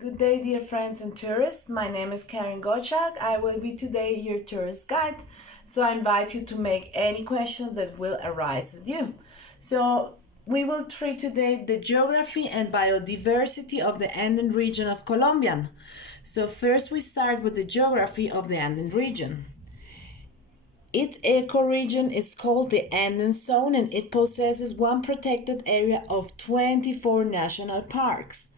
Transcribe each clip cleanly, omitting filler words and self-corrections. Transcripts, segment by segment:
Good day, dear friends and tourists. My name is Karen Gochak. I will be today your tourist guide. So I invite you to make any questions that will arise with you. So we will treat today the geography and biodiversity of the Andean region of Colombia. So first we start with the geography of the Andean region. Its ecoregion is called the Andean Zone and it possesses one protected area of 24 national parks.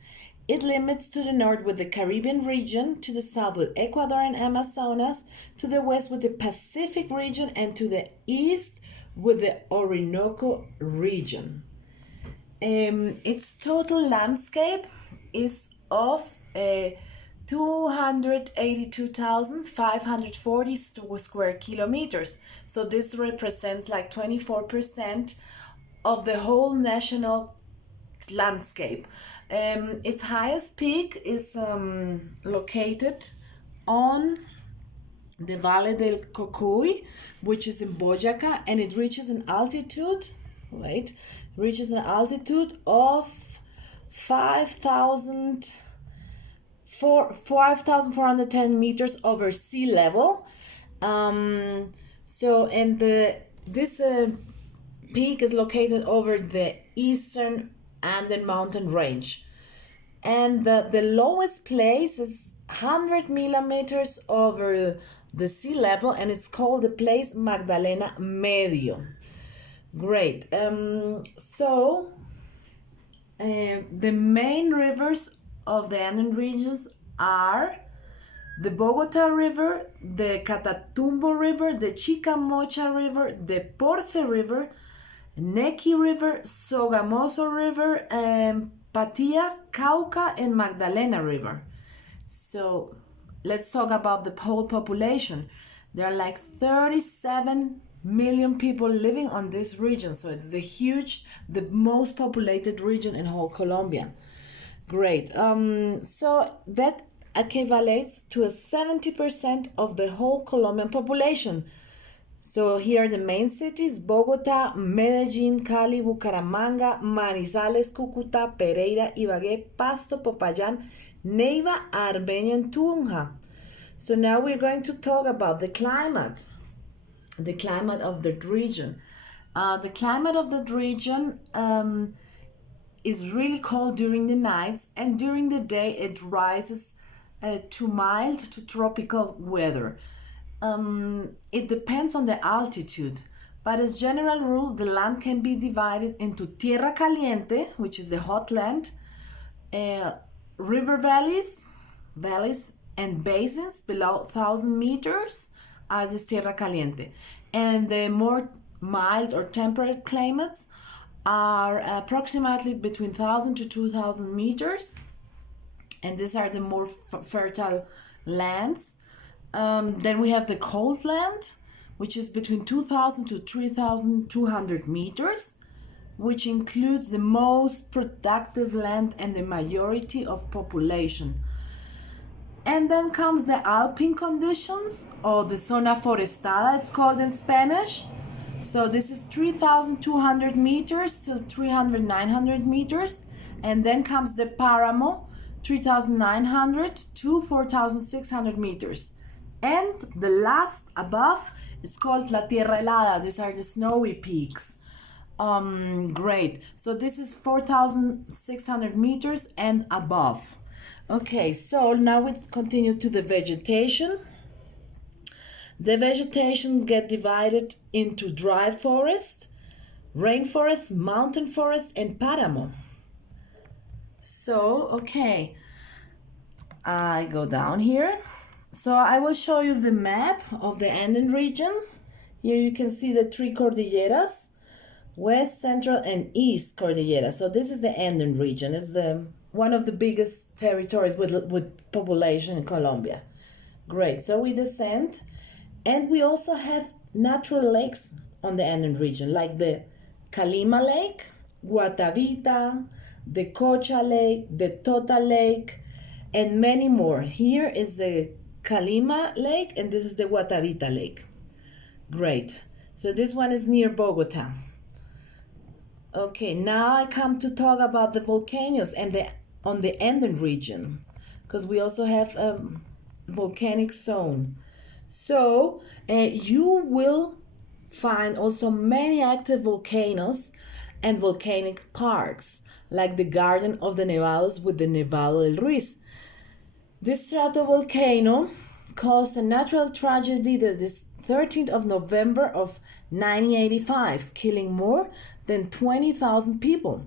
It limits to the north with the Caribbean region, to the south with Ecuador and Amazonas, to the west with the Pacific region, and to the east with the Orinoco region. Its total landscape is of 282,540 square kilometers. So this represents like 24% of the whole national landscape. Its highest peak is located on the Valle del Cocuy, which is in Boyacá, and it reaches an altitude, of 5,410 meters over sea level. This peak is located over the eastern Andean mountain range, and the lowest place is 100 millimeters over the sea level, and it's called the place Magdalena Medio. Great. The main rivers of the Andean regions are the Bogota River, the Catatumbo River, the Chicamocha River, the Porce River, Nequi River, Sogamoso River, Patia, Cauca, and Magdalena River. So let's talk about the whole population. There are like 37 million people living on this region. So it's the most populated region in whole Colombia. Great. So that equivalates to 70% of the whole Colombian population. So here are the main cities: Bogota, Medellin, Cali, Bucaramanga, Manizales, Cúcuta, Pereira, Ibagué, Pasto, Popayán, Neiva, Armenia, and Tunja. So now we're going to talk about the climate of the region. The climate of the region is really cold during the nights, and during the day it rises to mild to tropical weather. It depends on the altitude, but as general rule, the land can be divided into tierra caliente, which is the hot land, river valleys and basins below 1,000 meters, as is tierra caliente, and the more mild or temperate climates are approximately between 1,000 to 2,000 meters, and these are the more fertile lands. Then we have the cold land, which is between 2,000 to 3,200 meters, which includes the most productive land and the majority of population. And then comes the alpine conditions, or the zona forestada, it's called in Spanish. So this is 3,200 meters till 3,900 meters. And then comes the paramo, 3,900 to 4,600 meters. And the last above is called La Tierra Helada. These are the snowy peaks. Great. So this is 4,600 meters and above. Okay, so now we continue to the vegetation. The vegetation get divided into dry forest, rainforest, mountain forest, and paramo. So, okay, I go down here. So I will show you the map of the Andean region. Here you can see the three cordilleras, west, central, and east cordillera. So this is the Andean region. It's one of the biggest territories with population in Colombia. Great. So we descend, and we also have natural lakes on the Andean region, like the Calima Lake, Guatavita, the Cocha Lake, the Tota Lake, and many more. Here is the Calima Lake, and this is the Guatavita Lake. Great. So this one is near Bogota. Okay, now I come to talk about the volcanoes and on the Andean region. because we also have a volcanic zone. So you will find also many active volcanoes and volcanic parks, like the Garden of the Nevados with the Nevado del Ruiz. This stratovolcano caused a natural tragedy this 13th of November of 1985, killing more than 20,000 people.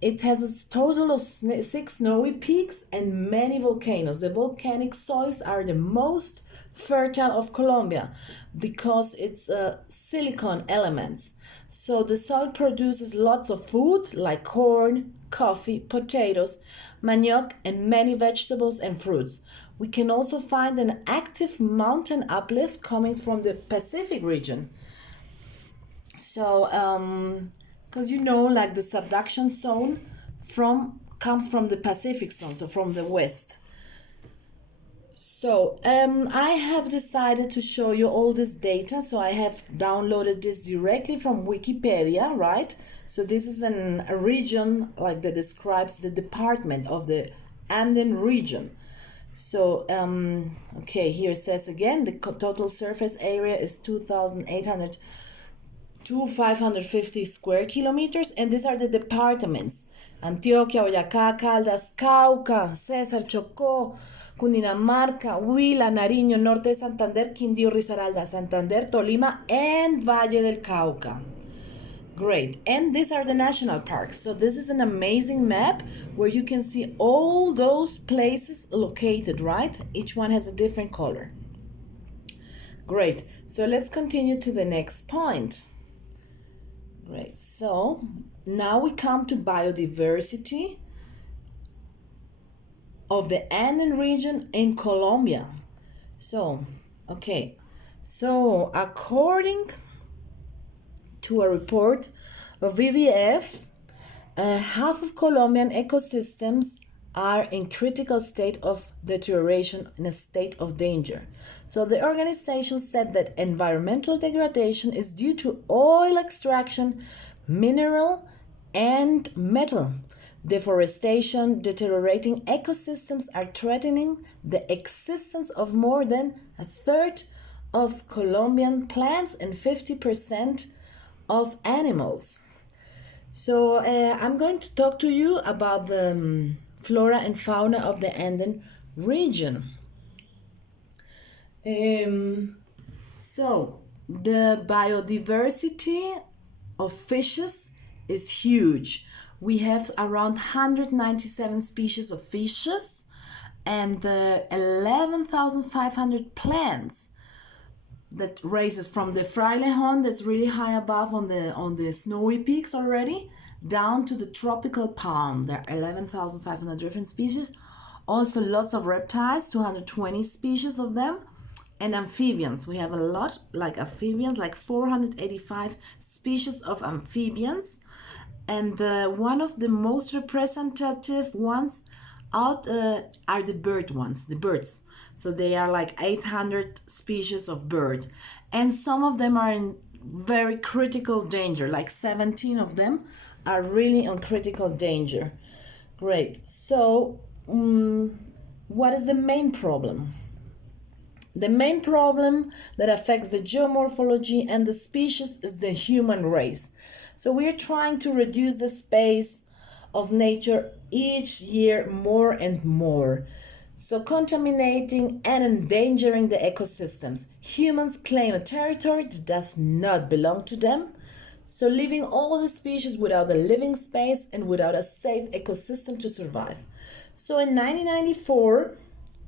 It has a total of 6 snowy peaks and many volcanoes. The volcanic soils are the most fertile of Colombia because it's silicon elements. So the soil produces lots of food like corn, coffee, potatoes, manioc, and many vegetables and fruits. We can also find an active mountain uplift coming from the Pacific region. So, because like the subduction zone comes from the Pacific zone, so from the west. So I have decided to show you all this data. So I have downloaded this directly from Wikipedia, right? So this is a region like that describes the department of the Andean region. So, okay, here it says again, the total surface area is 2,800 to 550 square kilometers, and these are the departments: Antioquia, Boyacá, Caldas, Cauca, Cesar, Chocó, Cundinamarca, Huila, Nariño, Norte de Santander, Quindío, Risaralda, Santander, Tolima, and Valle del Cauca. Great. And these are the national parks. So this is an amazing map where you can see all those places located, right? Each one has a different color. Great. So let's continue to the next point. Great. So now we come to biodiversity of the Andean region in Colombia. So, okay. So according to a report of WWF, half of Colombian ecosystems are in critical state of deterioration, in a state of danger. So the organization said that environmental degradation is due to oil extraction, mineral and metal deforestation. Deteriorating ecosystems are threatening the existence of more than a third of Colombian plants and 50% of animals. So I'm going to talk to you about the flora and fauna of the Andean region. So the biodiversity of fishes is huge. We have around 197 species of fishes and 11,500 plants that raises from the Frailejón, that's really high above on the snowy peaks already, down to the tropical palm. There are 11,500 different species. Also lots of reptiles, 220 species of them, and amphibians. We have a lot, like amphibians, like 485 species of amphibians. And one of the most representative ones out are the birds. So they are like 800 species of bird. And some of them are in very critical danger, like 17 of them are really in critical danger. Great. So what is the main problem? The main problem that affects the geomorphology and the species is the human race. So we're trying to reduce the space of nature each year more and more. So contaminating and endangering the ecosystems. Humans claim a territory that does not belong to them. So leaving all the species without a living space and without a safe ecosystem to survive. So in 1994,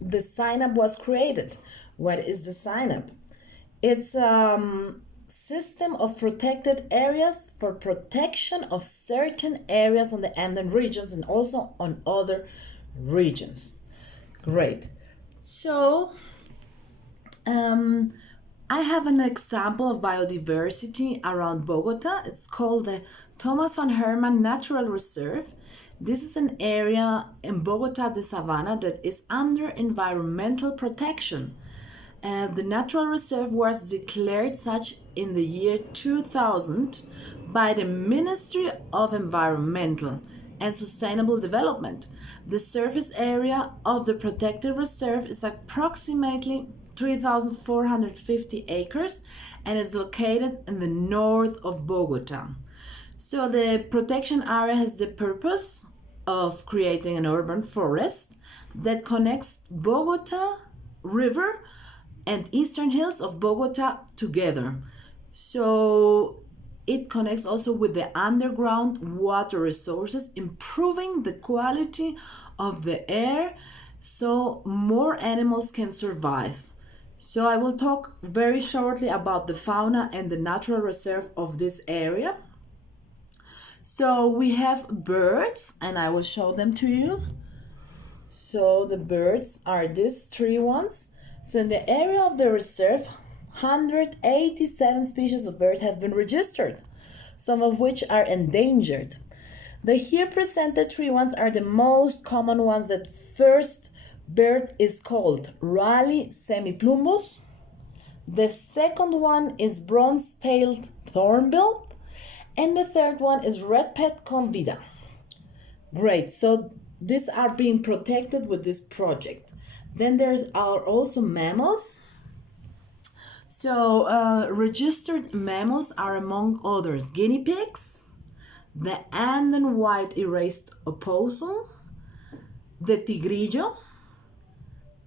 the CINAP was created. What is the CINAP? It's system of protected areas for protection of certain areas on the Andean regions and also on other regions. Great. So I have an example of biodiversity around Bogota. It's called the Thomas van Herman Natural Reserve. This is an area in Bogota de Savannah that is under environmental protection. The natural reserve was declared such in the year 2000 by the Ministry of Environmental and sustainable development. The surface area of the protected reserve is approximately 3,450 acres and is located in the north of Bogota. So the protection area has the purpose of creating an urban forest that connects Bogota River and eastern hills of Bogota together. So it connects also with the underground water resources, improving the quality of the air so more animals can survive. So I will talk very shortly about the fauna and the natural reserve of this area. So we have birds, and I will show them to you. So the birds are these three ones. So in the area of the reserve, 187 species of birds have been registered, some of which are endangered. The here presented three ones are the most common ones. That first bird is called Raleigh semiplumbus. The second one is bronze-tailed thornbill. And the third one is red-pet convida. Great, so these are being protected with this project. Then are also mammals. So registered mammals are among others guinea pigs, the Andean white erased opossum, the tigrillo,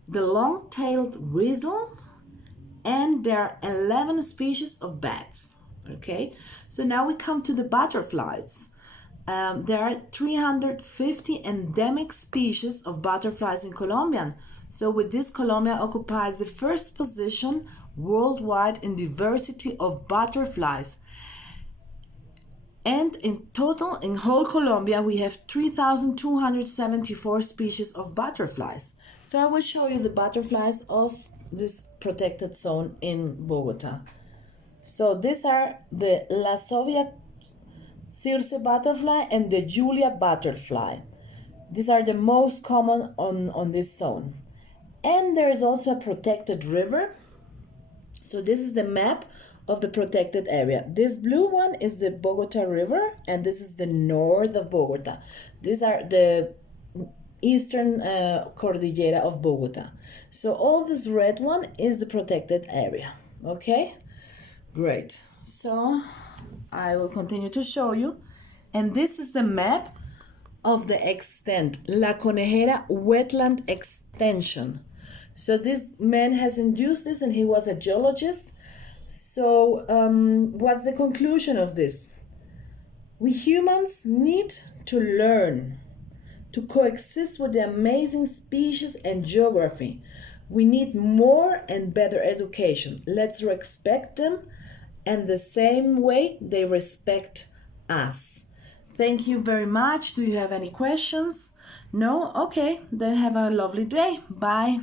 the long-tailed weasel, and there are 11 species of bats. Okay, so now we come to the butterflies. There are 350 endemic species of butterflies in Colombia. So with this, Colombia occupies the first position worldwide in diversity of butterflies. And in total, in whole Colombia, we have 3,274 species of butterflies. So I will show you the butterflies of this protected zone in Bogota. So these are the Lasovia circe butterfly and the Julia butterfly. These are the most common on this zone. And there is also a protected river. So this is the map of the protected area. This blue one is the Bogota River, and this is the north of Bogota. These are the eastern cordillera of Bogota. So all this red one is the protected area. Okay? Great. So I will continue to show you. And this is the map of the extent, La Conejera Wetland Extension. So this man has induced this, and he was a geologist. So what's the conclusion of this? We humans need to learn to coexist with the amazing species and geography. We need more and better education. Let's respect them and the same way they respect us. Thank you very much. Do you have any questions? No? Okay, then have a lovely day. Bye.